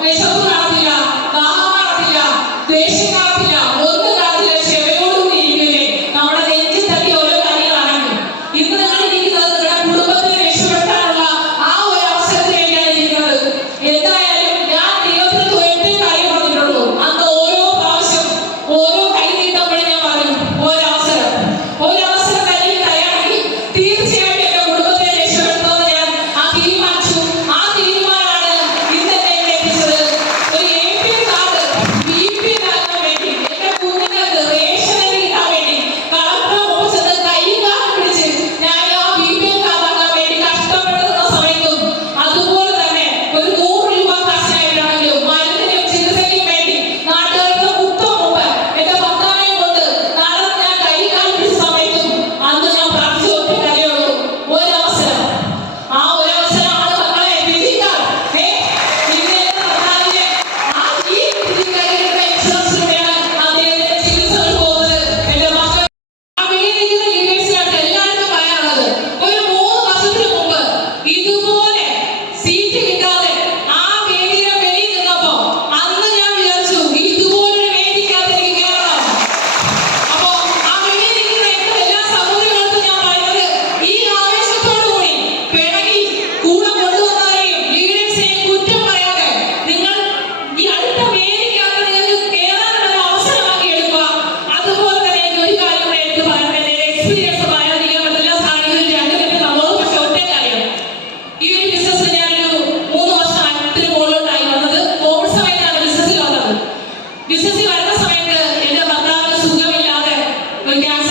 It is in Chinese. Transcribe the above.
为求助 Gracias.